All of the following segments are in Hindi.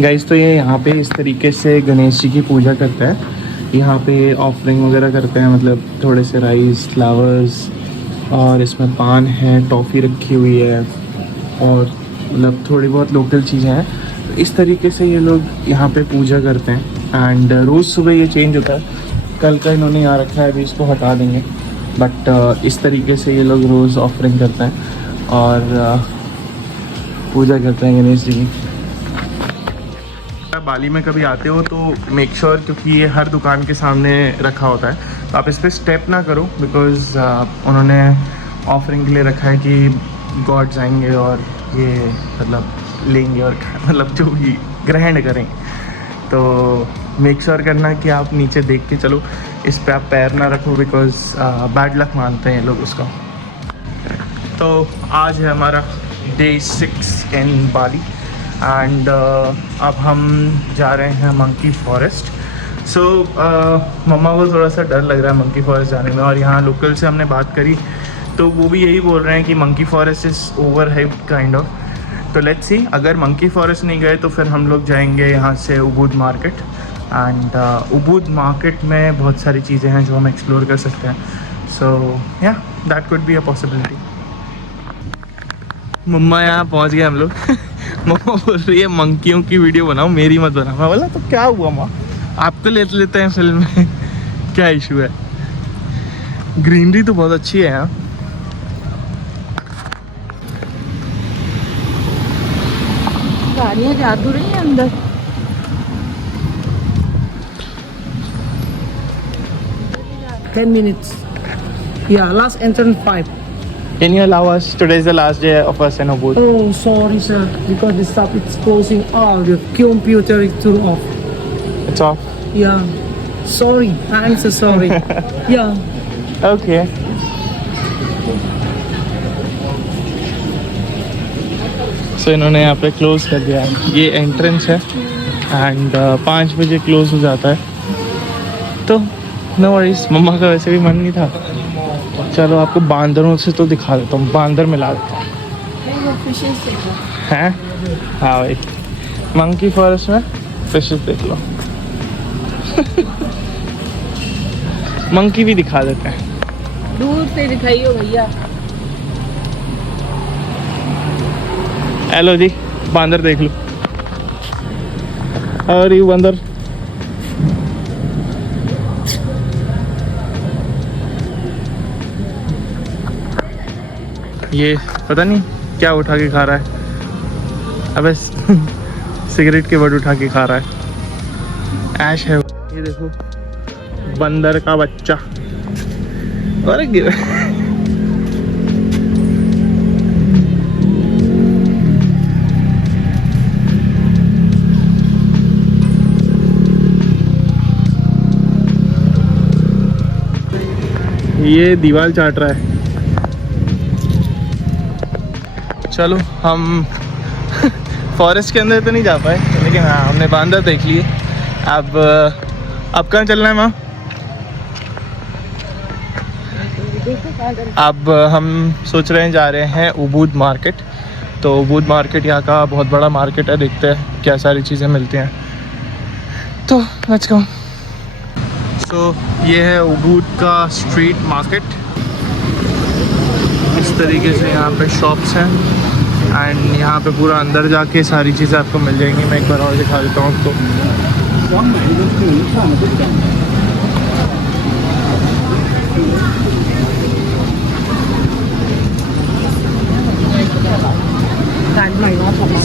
गाइस तो ये यहाँ पे इस तरीके से गणेश जी की पूजा करता है। यहाँ पे ऑफरिंग वगैरह करते हैं, मतलब थोड़े से राइस, फ्लावर्स, और इसमें पान है, टॉफ़ी रखी हुई है, और मतलब थोड़ी बहुत लोकल चीज़ें हैं। तो इस तरीके से ये लोग यहाँ पे पूजा करते हैं। एंड रोज़ सुबह ये चेंज होता है। कल का इन्होंने यहाँ रखा है, अभी इसको हटा देंगे। बट इस तरीके से ये लोग रोज़ ऑफरिंग करते हैं और पूजा करते हैं गणेश जी की। बाली में कभी आते हो तो मेक श्योर क्योंकि ये हर दुकान के सामने रखा होता है, तो आप इस पर स्टेप ना करो, बिकॉज़ उन्होंने ऑफरिंग के लिए रखा है कि गॉड्स आएंगे और ये मतलब लेंगे और मतलब जो भी ग्रहण करें। तो मेक श्योर करना कि आप नीचे देख के चलो, इस पे आप पैर ना रखो, बिकॉज़ बैड लक मानते हैं लोग उसका। तो आज है हमारा डे 6 इन बाली एंड अब हम जा रहे हैं मंकी फॉरेस्ट। सो मम्मा को थोड़ा सा डर लग रहा है मंकी फॉरेस्ट जाने में, और यहाँ लोकल से हमने बात करी तो वो भी यही बोल रहे हैं कि monkey forest is over hyped kind of. तो लेट्स सी, अगर मंकी फॉरेस्ट नहीं गए तो फिर हम लोग जाएंगे यहाँ से उबूद मार्केट। एंड उबूद मार्केट में बहुत सारी चीज़ें हैं जो हम एक्सप्लोर कर सकते हैं। सो या that could be a possibility. मम्मा यहाँ पहुँच गए हम लोग। मम्मा बोल रही है मंकियों की वीडियो बनाओ, मेरी मत बनाओ। मैं बोला तो क्या हुआ माँ, आपको ले लेते हैं फिल्म में। क्या इशू है। ग्रीनरी तो बहुत अच्छी है यहाँ। गाड़ियाँ जा तो रही हैं अंदर। Ten minutes. Yeah, last entrance 5. Can you allow us? Today is the last day of us in Ubud. Oh, sorry, sir. Because the shop is closing all. The computer is too off. It's off. Yeah. Sorry. I'm so sorry. Yeah. Okay. So इन्होंने यहाँ पे क्लोज कर दिया है। ये एंट्रेंस है एंड 5 बजे क्लोज हो जाता है। तो नो वरीज, मम्मा का वैसे भी मन नहीं था। चलो आपको बांदरों से तो दिखा देता हूँ, बांदर मिला देता हूँ। हैं? हाँ भाई, मंकी फॉरेस्ट में फिशेस देख लो। मंकी भी दिखा देते हैं। दूर से दिखाइयो भैया। हेलो जी, बांदर देख लो। और ये बंदर ये पता नहीं क्या उठा के खा रहा है। अबे सिगरेट के बड उठा के खा रहा है। ऐश है। ये देखो बंदर का बच्चा। अरे गिर। ये दीवार चाट रहा है। चलो हम फॉरेस्ट के अंदर तो नहीं जा पाए, लेकिन हाँ हमने बांदर देख लिए। अब कहाँ चलना है माँ? अब हम सोच रहे हैं जा रहे हैं उबूद मार्केट। तो उबूद मार्केट यहाँ का बहुत बड़ा मार्केट है, देखते हैं क्या सारी चीज़ें मिलती हैं। तो लेट्स गो। सो ये है उबूद का स्ट्रीट मार्केट। इस तरीके से यहाँ पे शॉप्स हैं एंड यहाँ पे पूरा अंदर जाके सारी चीज़ें आपको मिल जाएंगी। मैं एक बार और दिखा देता हूँ आपको।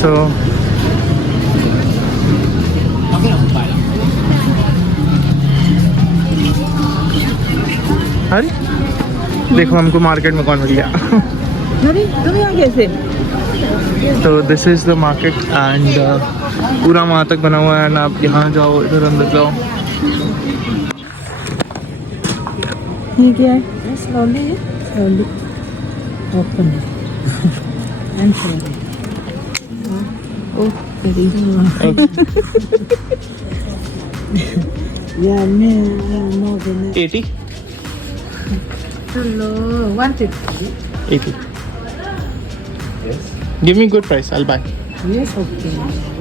सो अरे देखो हमको मार्केट में कौन मिल गया। अरे तुम यहाँ कैसे? तो this is the market and पूरा वहाँ तक बना हुआ है ना। आप यहाँ जाओ, इधर अंदर जाओ। ये क्या है? Slowly open and slowly. Oh yeah, more than that. 80? Hello, 150. 80. Yes. Give me good price, I'll buy. Yes, okay.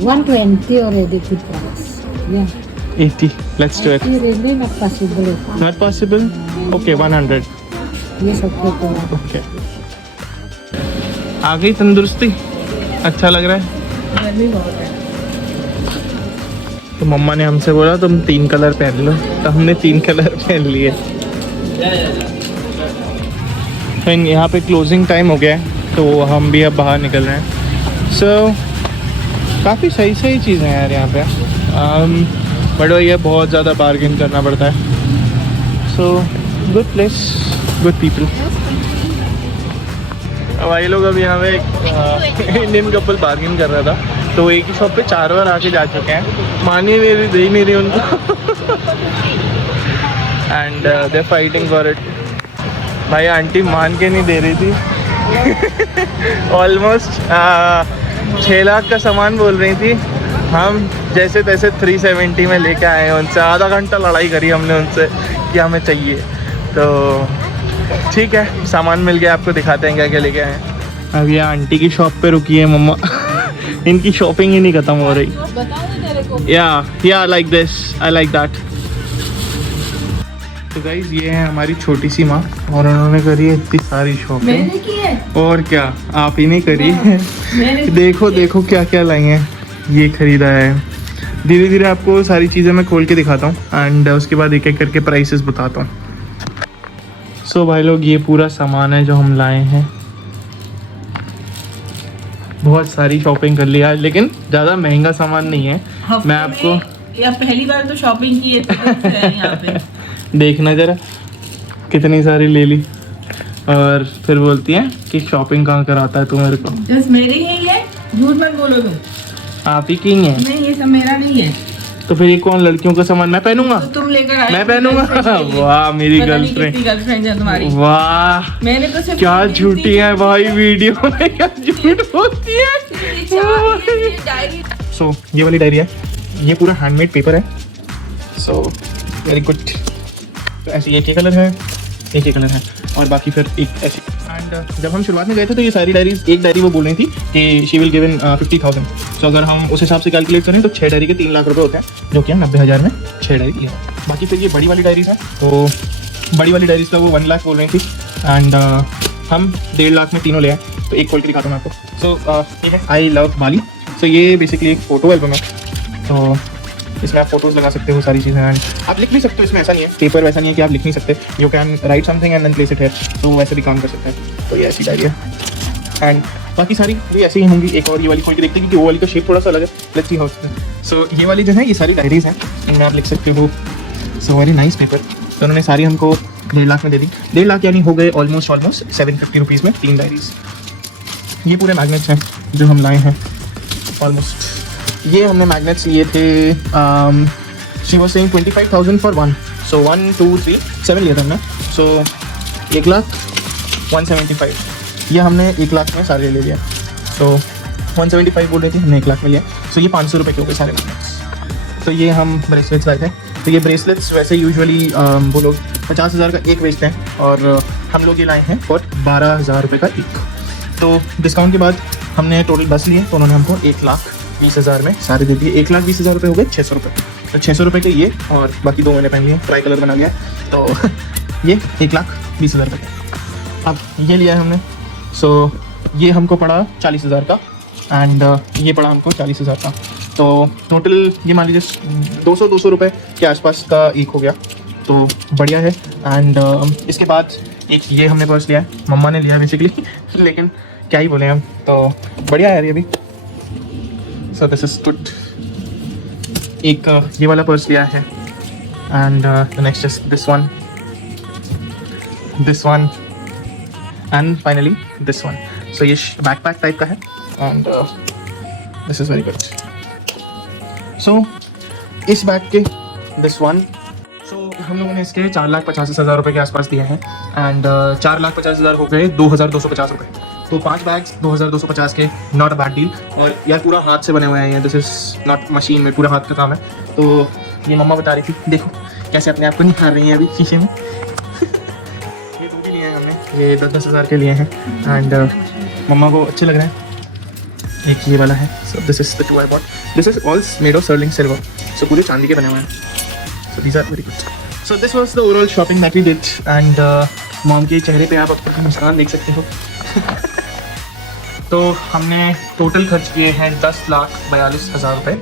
120 already good price. Yeah. 80. Let's do it. It really not possible. Not possible? Okay, 100. Yes, okay. Okay. Okay आ गई तंदुरुस्ती अच्छा लग रहा है गर्मी बहुत है। तो मम्मा ने हमसे बोला तुम 3 कलर पहन लो तो हमने 3 कलर पहन लिए तो यहाँ पे क्लोजिंग टाइम हो गया है तो हम भी अब बाहर निकल रहे हैं सो काफ़ी सही सही चीज़ें हैं यार यहाँ पे बट वही है बहुत ज़्यादा बार्गेन करना पड़ता है so good place good people भाई लोग अभी यहाँ पे इंडियन कपल बार्गेन कर रहा था तो एक ही शॉप पे 4 बार आके जा चुके हैं मान ही नहीं रही दे ही नहीं रही उनको and they fighting for it भाई आंटी मान के नहीं दे रही थी ऑलमोस्ट 6 लाख का सामान बोल रही थी हम जैसे तैसे 370 में लेके आए हैं उनसे आधा घंटा लड़ाई करी हमने उनसे कि हमें चाहिए तो ठीक है सामान मिल गया आपको दिखाते हैं क्या क्या लेके आए हैं अब ये आंटी की शॉप पे रुकी है मम्मा इनकी शॉपिंग ही नहीं खत्म हो रही या like this I like that तो गाइज ये है हमारी छोटी सी माँ और उन्होंने करी है इतनी सारी शॉपिंग मैंने की है। और क्या आप ही नहीं करी है देखो देखो क्या क्या लाई हैं ये खरीदा है धीरे धीरे आपको सारी चीज़ें मैं खोल के दिखाता हूँ एंड उसके बाद एक एक करके प्राइसेस बताता हूँ सो भाई लोग ये पूरा सामान है जो हम लाए हैं बहुत सारी शॉपिंग कर लिया है लेकिन ज़्यादा महंगा सामान नहीं है मैं आपको या पहली बार तो शॉपिंग की है यहाँ पे देखना जरा कितनी सारी ले ली और फिर बोलती हैं कि शॉपिंग कहाँ कराता है तू मेरे को बस मेरे ही है झूठ मत बोलो तुम आप ही की है नहीं ये सब मेरा नहीं है तो फिर ये कौन लड़कियों का सामान मैं पहनूंगा तो तुम लेकर आए मैं पहनूंगा वाह मेरी गर्लफ्रेंड गर्लफ्रेंड है तुम्हारी वाह मैंने तो सिर्फ क्या झूठी है भाई वीडियो में क्या झूठ होती है डायरी सो ये वाली डायरी है ये पूरा हैंडमेड पेपर है सो वेरी गुड तो ऐसे एक ही कलर है एक ही कलर है और बाकी फिर एक ऐसी एंड जब हम शुरुआत में गए थे तो ये सारी डायरीज एक डायरी वो बोल रही थी कि शी विल गिवन 50,000 सो अगर हम उस हिसाब से कैलकुलेट करें तो 6 डायरी के 3 लाख रुपए होते हैं जो कि 90,000 में 6 डायरी की है बाकी फिर ये बड़ी वाली डायरीज है तो बड़ी वाली डायरीज का वो 1 लाख बोल रही थी एंड हम 1.5 लाख में तीनों ले आए तो एक खोल के दिखाता हूँ मैं आपको सो ये है आई लव बाली सो ये बेसिकली एक फ़ोटो एल्बम है तो इसमें आप फोटोज़ लगा सकते हो सारी चीज़ें एंड आप लिख भी सकते हो इसमें ऐसा नहीं है पेपर वैसा नहीं है कि आप लिख नहीं सकते you can write something and then place it here तो वैसे भी काम कर सकते हैं तो ये ऐसी डायरी है एंड बाकी सारी भी ऐसे ही होंगी एक और ये वाली खोल के देखते हैं कि वो वाली का शेप थोड़ा सा अलग है लेट्स सी हाउ सो ये वाली जो है ये सारी डायरीज हैं इनमें आप लिख सकते हो सो वेरी नाइस पेपर तो उन्होंने सारी हमको 1.5 लाख में दे दी 1.5 लाख यानी हो गए ऑलमोस्ट 750 रुपीज़ में 3 डायरीज ये पूरे मैग्नेट्स हैं जो हम लाए हैं ऑलमोस्ट ये हमने मैग्नेट्स लिए थे she was saying 25,000 for one so 1 2 3 7 लिया था हमने सो 1,175 ये हमने 1 लाख में सारे ले लिया सो 175 बोल रहे थे हमने 1 लाख में लिया सो ये 500 रुपये के हो गए सारे मैग्नेट्स तो ये हम ब्रेसलेट्स लाए थे तो ये ब्रेसलेट्स वैसे यूजुअली वो लोग 50,000 का एक बेचते हैं और हम लोग ये लाए हैं फॉर 12,000 रुपये का एक तो डिस्काउंट के बाद हमने टोटल 10 लिए तो उन्होंने हमको 1,20,000 में सारे दे दिए 1,20,000 रुपये हो गए 600 रुपये तो 600 रुपये के ये और बाकी 2 मैंने पहन लिए ट्राई कलर बना लिया तो ये 1,20,000 रुपये का अब ये लिया है हमने सो ये हमको पड़ा 40,000 का एंड ये पड़ा हमको 40,000 का तो टोटल ये मान लीजिए 200 रुपये के आसपास का एक हो गया तो बढ़िया है एंड इसके बाद एक ये हमने पर्स लिया है मम्मा ने लिया बेसिकली लेकिन क्या ही बोले हम तो बढ़िया है ये भी सो दिस इज गुड एक ये वाला पर्स लिया है and the next is this one and finally this one so ये बैकपैक टाइप का है and this is very good so इस बैग के दिस वन सो हम लोगों ने इसके 4,85,000 रुपये के आसपास दिए हैं एंड 4,50,000 हो गए 2,250 रुपये तो 5 बैग्स 2,250 के नॉट अ बैड डील और यार पूरा हाथ से बने हुए हैं दिस इज़ नॉट मशीन में पूरा हाथ का काम है तो ये मम्मा बता रही थी देखो कैसे अपने आप को निखार रही हैं अभी शीशे में ये 2 भी लिए हैं हमने ये 10,000 के लिए हैं एंड मम्मा को अच्छे लग रहे हैं एक ये वाला है. So this is the two I bought. This is all made of sterling silver. So पूरे चांदी के बने हुए हैं. So these are very good. So this was the overall shopping that we did and mom के चेहरे पे आप अपनी मुस्कान देख सकते हो. तो हमने टोटल खर्च किए हैं 10,42,000 रुपये.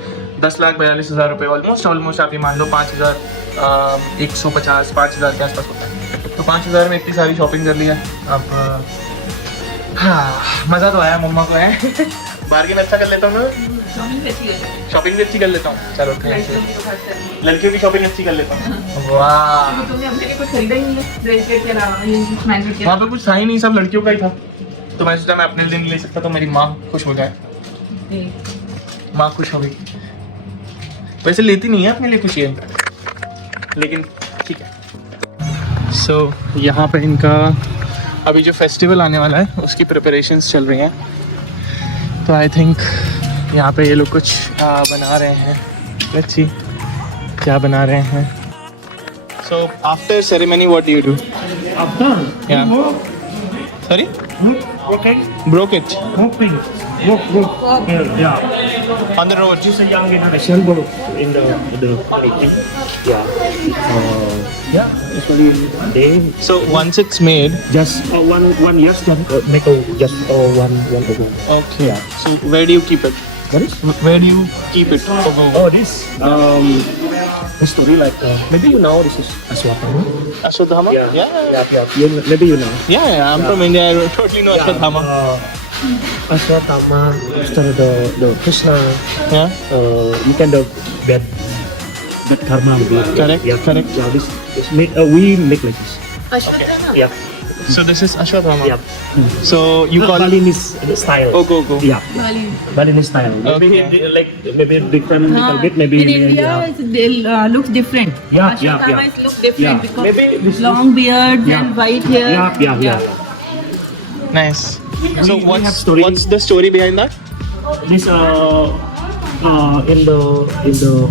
10,42,000 रुपये ऑलमोस्ट आप ये मान लो 5,150 5,000 के आसपास होता है. तो 5,000 में इतनी सारी शॉपिंग कर लिया. अब हाँ मज़ा तो आया, मम्मा को है. बार्गेन अच्छा कर लेता हूँ ना, शॉपिंग भी अच्छी कर लेता हूँ. चलो लड़कियों की शॉपिंग अच्छी कर लेता हूँ. वाह वहाँ पे कुछ था ही नहीं, सब लड़कियों का ही था. तो मैं सोचा मैं अपने लिए नहीं ले सकता, तो मेरी माँ खुश हो जाए. माँ खुश हो गई. वैसे लेती नहीं है अपने लिए खुशी है, लेकिन ठीक है. सो यहाँ पे इनका अभी जो फेस्टिवल आने वाला है उसकी प्रिपरेशंस चल रही हैं. तो आई थिंक यहाँ पे ये लोग कुछ बना रहे हैं. लेट्स सी क्या बना रहे हैं. So after ceremony what do you do? After? Yeah. Sorry? Okay. Broke it Hoping. Walk. Yeah. on the road. Just a young generation work in the making. Yeah. Usually they So once it's made, just one year make just one ago. okay. Yeah. So where do you keep it? What is? Where do you keep it? Oh, this the story like maybe you know this is Aswatthama. Ashwadhama? Yeah. Maybe you know. Yeah, I'm from India. I totally know Ashwadhama. Aswatthama after the Krishna, Yeah. you can the bad karma. Correct, Yeah, correct. Yeah, this made, we make like this. Yeah, So this is Ashwadhama. yeah. So you call it? Balinese style. Oh, go. Yeah, Balinese style. Maybe Okay. like maybe different little bit. Maybe in India it looks different. Yeah. Ashwatthama is look different Yeah. because Maybe this is- long beards Yeah. and white hair. Yeah. Nice. So We have story. what's the story behind that? This in the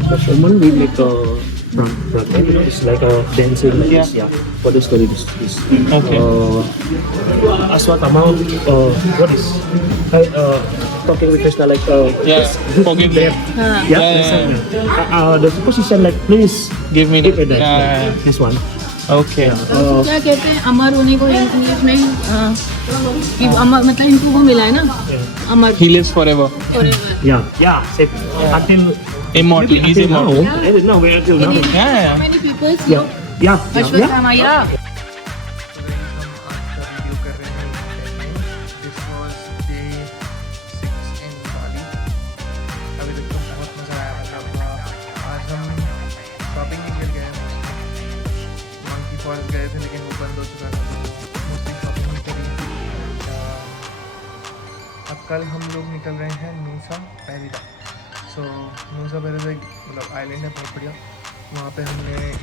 performance we make a it's like a dancing like this, yeah. For the story this. Okay. Aswatthama what is talking with Krishna like Yeah, forgive me. Yeah. The position like please Give me give the. it that. Yeah. This one. Okay. क्या कहते हैं अमर होने को इंग्लिश में कि अमर मतलब इनको वो मिला है ना अमर He lives forever. forever. Yeah. Same. Until Immortal. He's until now. immortal. I didn't know where until now. Yeah. How many people Yeah. Yeah. Ashwatthama, yeah. गए थे लेकिन वो बंद हो चुका था, तो मोस्टली शॉपिंग नहीं करी. अब कल हम लोग निकल रहे हैं नूसा पेरिदा. सो नूसा पेरिदा मतलब आइलैंड है बहुत बढ़िया. वहाँ पे हमने एक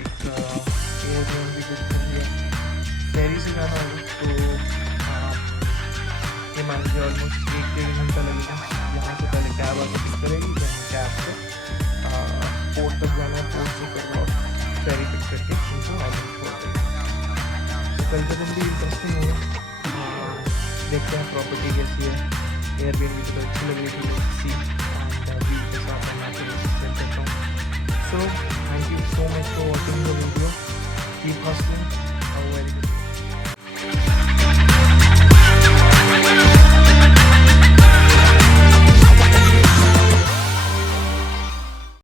एयरप्लेन भी बुक कर लिया. फेरी से जाना होगा तो ये मान लीजिए ऑलमोस्ट 1-1.5 घंटा लगेगा. यहाँ से पहले कैब आकर पिक करेगी, then कैब से पोर्ट तक जाना है. पोर्ट से फिर वो फेरी पिक करके उनको आइलैंड छोड़ देंगे. कल का दिन भी इंटरेस्टिंग होगा. देखते हैं प्रॉपर्टी कैसी है. एयरबीएनबी तो अच्छी लग रही थी सी एंड व्यू के साथ मैं सेल करता हूँ. So thank you so much for watching the video. Keep hustling. Very good.